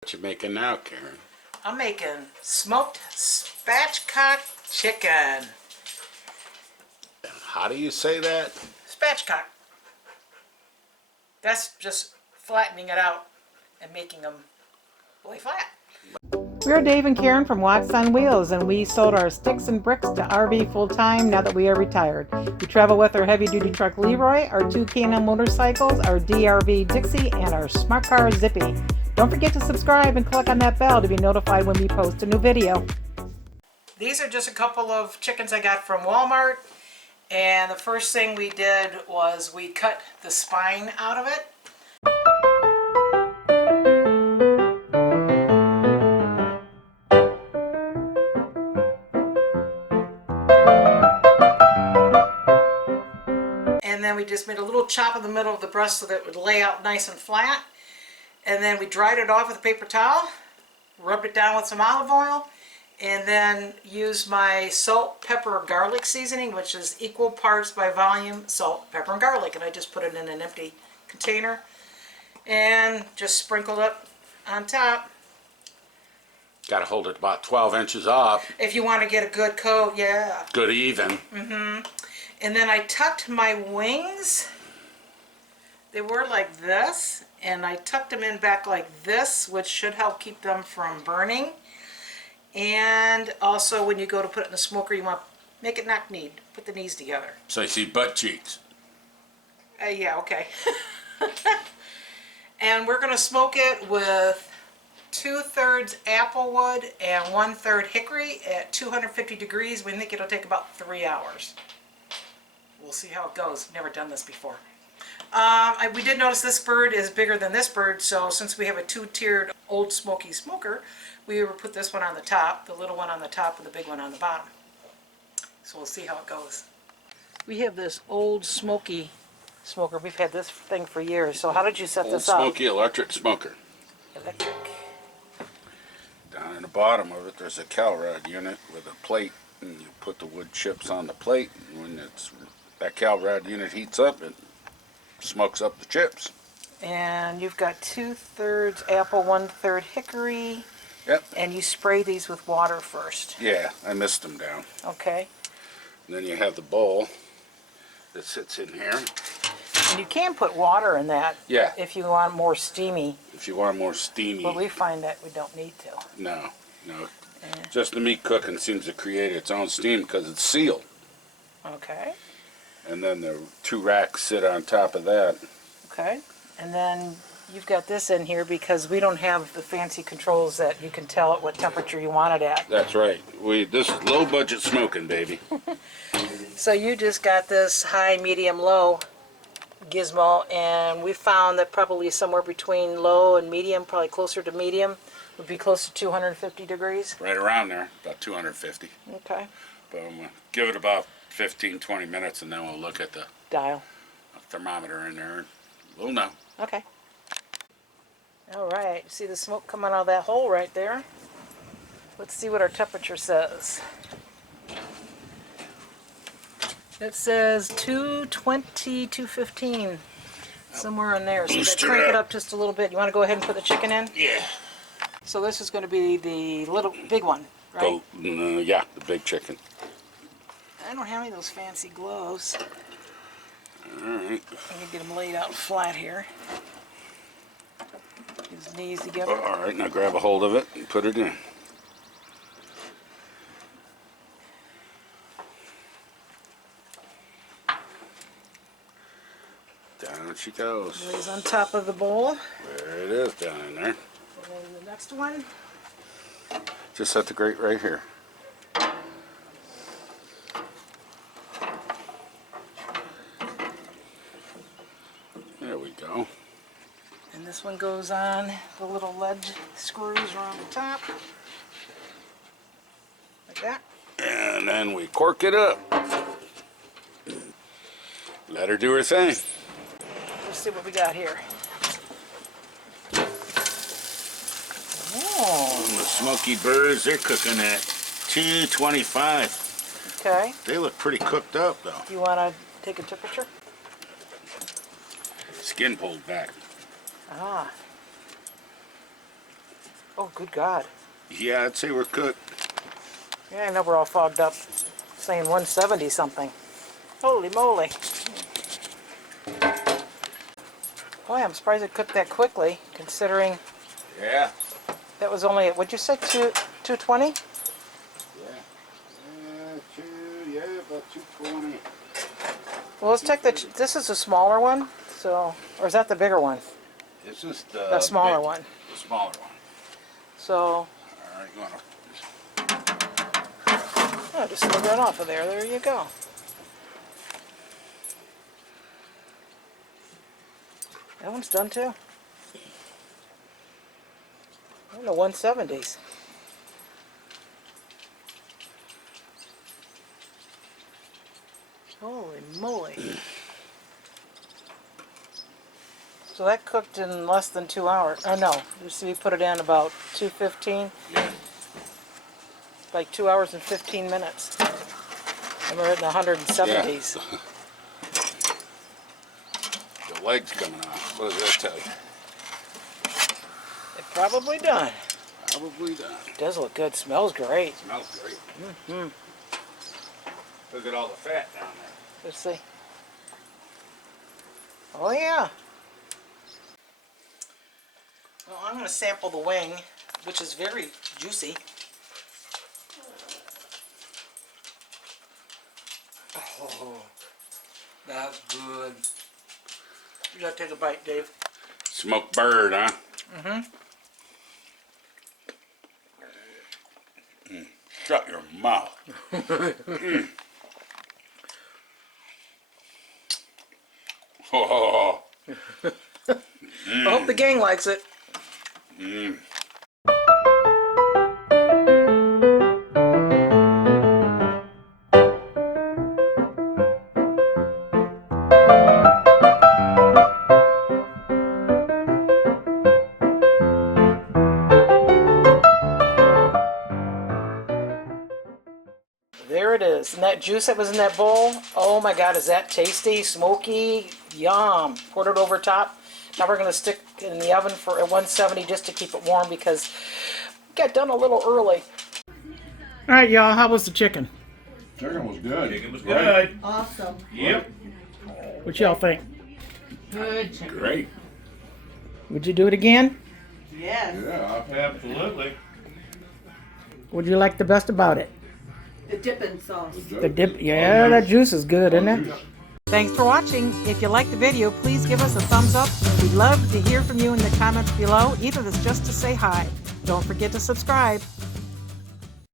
What you making now, Karen? I'm making smoked spatchcock chicken. How do you say that? Spatchcock. That's just flattening it out and making them really flat. We're Dave and Karen from Wax on Wheels, and we sold our sticks and bricks to RV full-time now that we are retired. We travel with our heavy-duty truck Leroy, our two K&M motorcycles, our DRV Dixie, and our smart car Zippy. Don't forget to subscribe and click on that bell to be notified when we post a new video. These are just a couple of chickens I got from Walmart, and the first thing we did was we cut the spine out of it. And then we just made a little chop in the middle of the breast so that it would lay out nice and flat. And then we dried it off with a paper towel, rubbed it down with some olive oil, and then used my salt, pepper, garlic seasoning, which is equal parts by volume salt, pepper, and garlic. And I just put it in an empty container and just sprinkled it on top. Got to hold it about 12 inches up. If you want to get a good coat, yeah. Good even. And then I tucked my wings. They were like this, and I tucked them in back like this, which should help keep them from burning. And also, when you go to put it in the smoker, you want to make it knock kneed. Put the knees together. So you see butt cheeks. Yeah, okay. And we're going to smoke it with 2/3 applewood and 1/3 hickory at 250 degrees. We think it'll take about 3 hours. We'll see how it goes. Never done this before. We did notice this bird is bigger than this bird, so since we have a two-tiered old smoky smoker, we will put this one on the top, the little one on the top, and the big one on the bottom. So we'll see how it goes. We have this old smoky smoker. We've had this thing for years. So how did you set this up? Smoky electric smoker. Electric. Down in the bottom of it, there's a cow rod unit with a plate, and you put the wood chips on the plate. And when that cow rod unit heats up, it smokes up the chips. And you've got 2/3 apple, 1/3 hickory. Yep. And you spray these with water first. Yeah, I missed them down. Okay. And then you have the bowl that sits in here. And you can put water in that. Yeah. If you want more steamy. If you want more steamy. But we find that we don't need to. No. Just the meat cooking seems to create its own steam because it's sealed. Okay. And then the two racks sit on top of that. Okay. And then you've got this in here because we don't have the fancy controls that you can tell at what temperature you want it at. That's right. This is low budget smoking, baby. So you just got this high, medium, low gizmo, and we found that probably somewhere between low and medium, probably closer to medium, would be close to 250 degrees. Right around there, about 250. Okay. But we'll give it about 15-20 minutes, and then we'll look at the Dial. thermometer in there. We'll know. Okay. All right. See the smoke coming out of that hole right there? Let's see what our temperature says. It says 220, 215, somewhere in there. So you gotta crank it up just a little bit. You want to go ahead and put the chicken in? Yeah. So this is going to be the big one, right? Yeah, the big chicken. I don't have any of those fancy gloves. All right. Let me get them laid out flat here. His knees together. All right, now grab a hold of it and put it in. Down she goes. Lays on top of the bowl. There it is, down in there. And then the next one. Just set the grate right here. There we go. And this one goes on the little ledge screws around the top. Like that. And then we cork it up. Let her do her thing. Let's see what we got here. Oh. And the smoky birds, they're cooking at 225. Okay. They look pretty cooked up, though. You want to take a temperature? Skin pulled back. Ah. Oh, good God. Yeah, I'd say we're cooked. Yeah, I know we're all fogged up, saying 170 something. Holy moly. Boy, I'm surprised it cooked that quickly, considering Yeah. that was only, what'd you say, 220? Yeah. About 220. Well, let's take this is a smaller one, so, or is that the bigger one? This is The smaller one. The smaller one. So, All right, you want to oh, just slid right off of there. There you go. That one's done too. Oh, the 170s. Holy moly. So that cooked in less than 2 hours. Oh no, just we put it in about 2:15. Yeah. Like 2 hours and 15 minutes. And we're in the 170s. The leg's coming off. What does that tell you? It's probably done. Probably done. It does look good. Smells great. Smells great. Look at all the fat down there. Let's see. Oh yeah. Well, I'm going to sample the wing, which is very juicy. Oh, that's good. You gotta take a bite, Dave. Smoked bird, huh? Mm-hmm. Shut your mouth. Mm. Oh. I hope the gang likes it. Mm. There it is. And that juice that was in that bowl, oh my God, is that tasty, smoky, yum. Poured it over top. Now we're going to stick it in the oven for at 170 just to keep it warm because we got done a little early. All right, y'all, how was the chicken? Chicken was good. Chicken was good. Awesome. Yep. What y'all think? Good chicken. Great. Would you do it again? Yes. Yeah. Absolutely. What do you like the best about it? The dipping sauce. The dip, yeah, that juice is good, isn't it? Thanks for watching. If you liked the video, please give us a thumbs up. We'd love to hear from you in the comments below, even if it's just to say hi. Don't forget to subscribe.